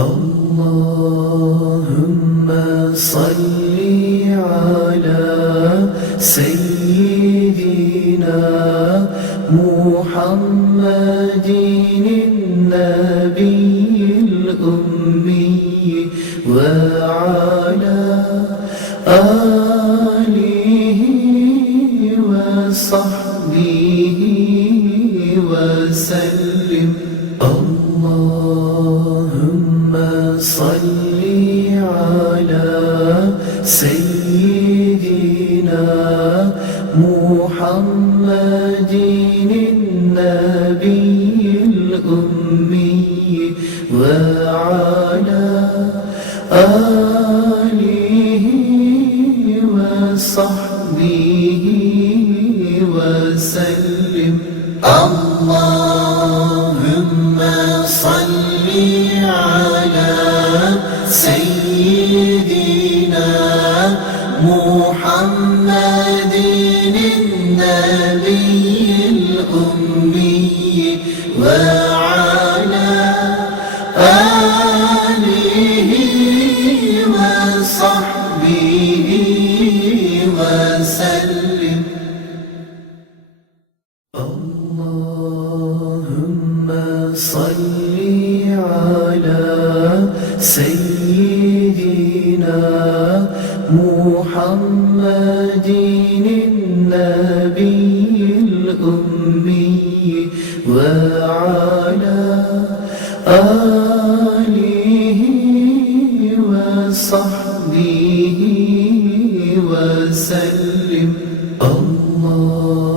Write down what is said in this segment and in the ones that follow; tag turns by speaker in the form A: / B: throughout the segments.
A: اللهم صل
B: على سيدنا محمد النبي الأمي وعلى Say آمين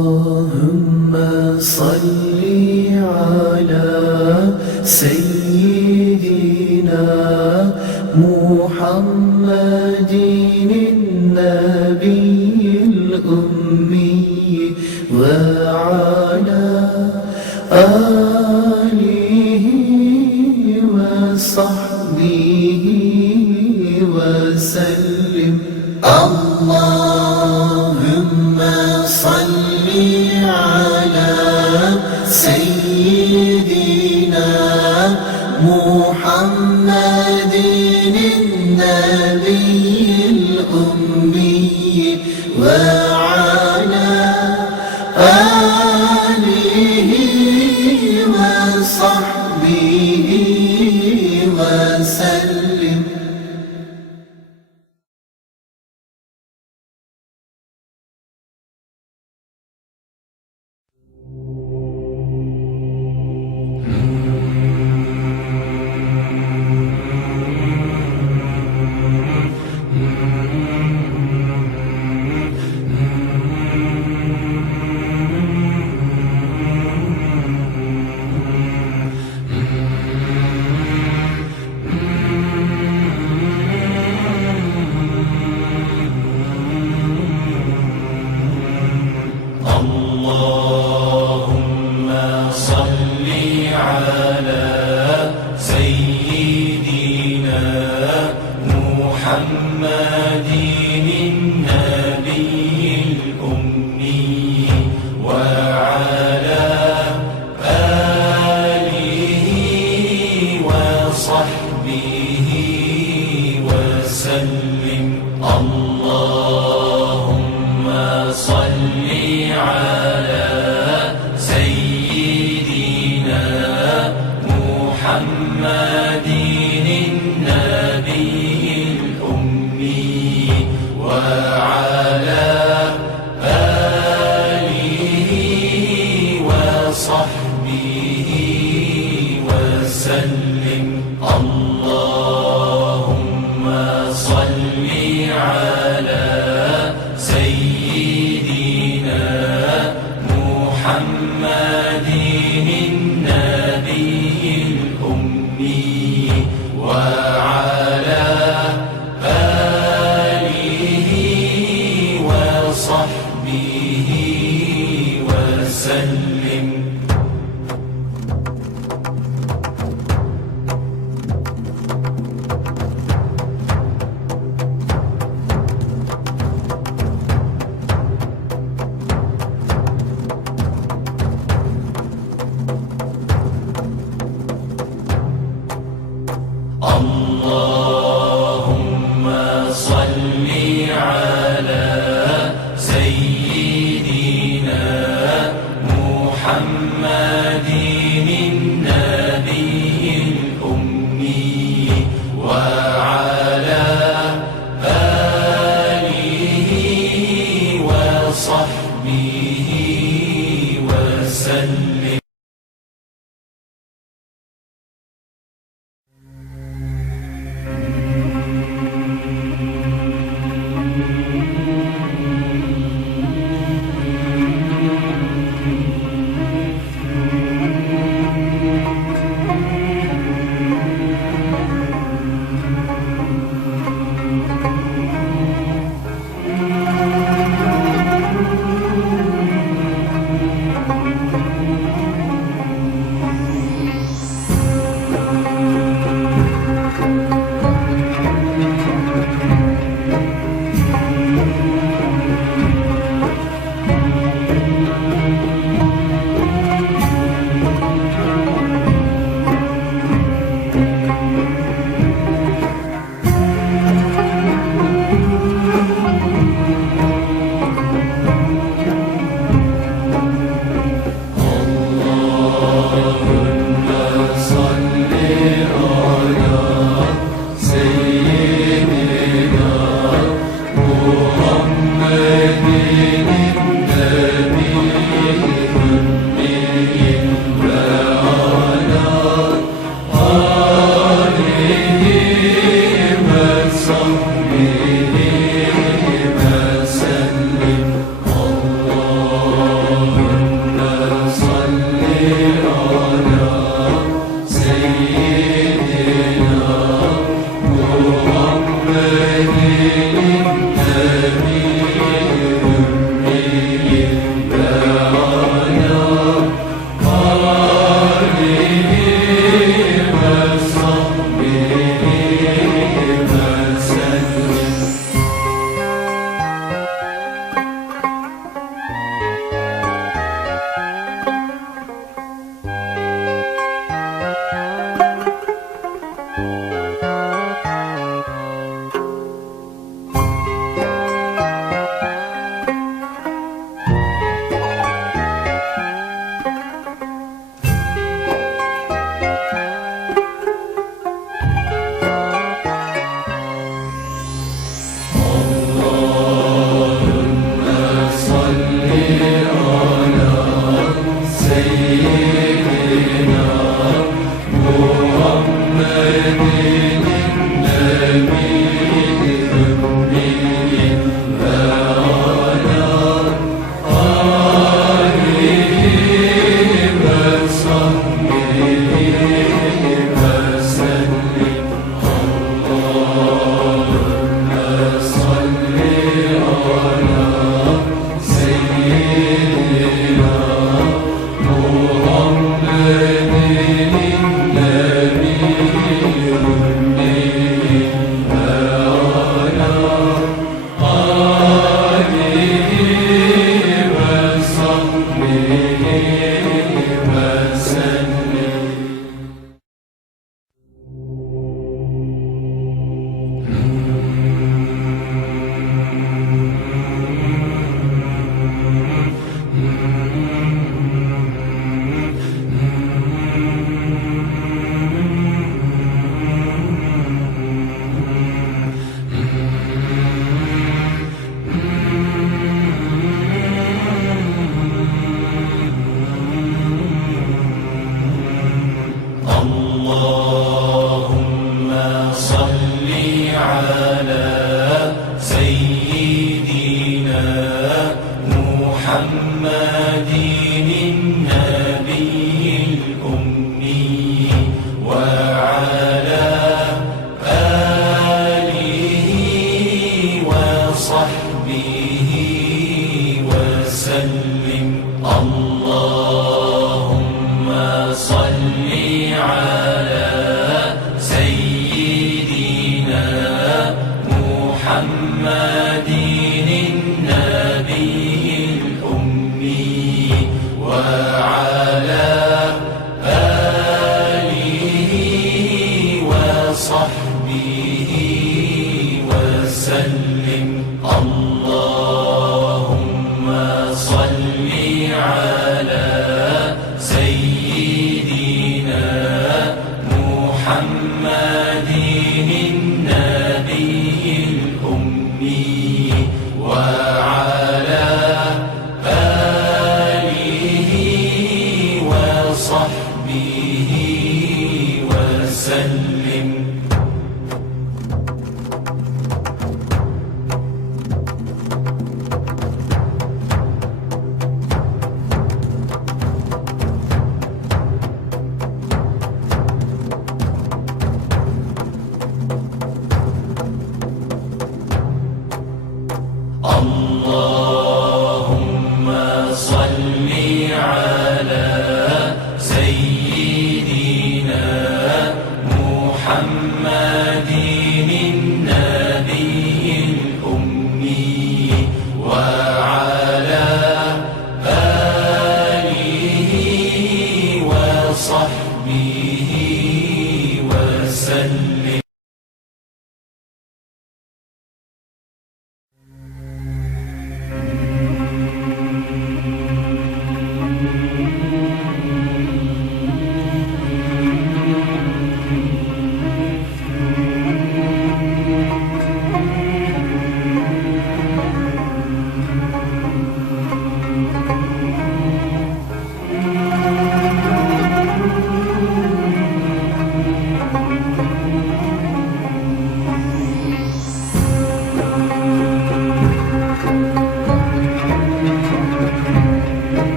B: اللهم صل على سيدنا دين النبي
C: اللهم صل على اللهم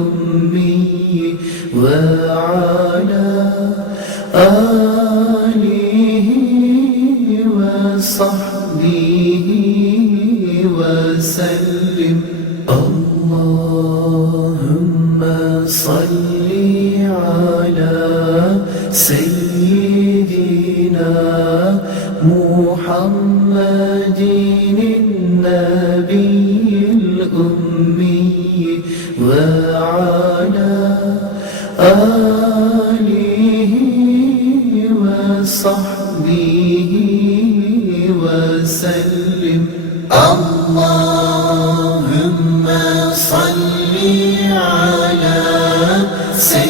B: الأمي وعلى آله
D: وسلم اللهم صل على سيدنا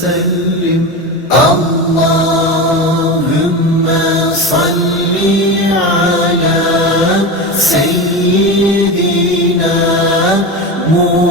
B: وسلم. اللهم
D: صل على سيدنا محمد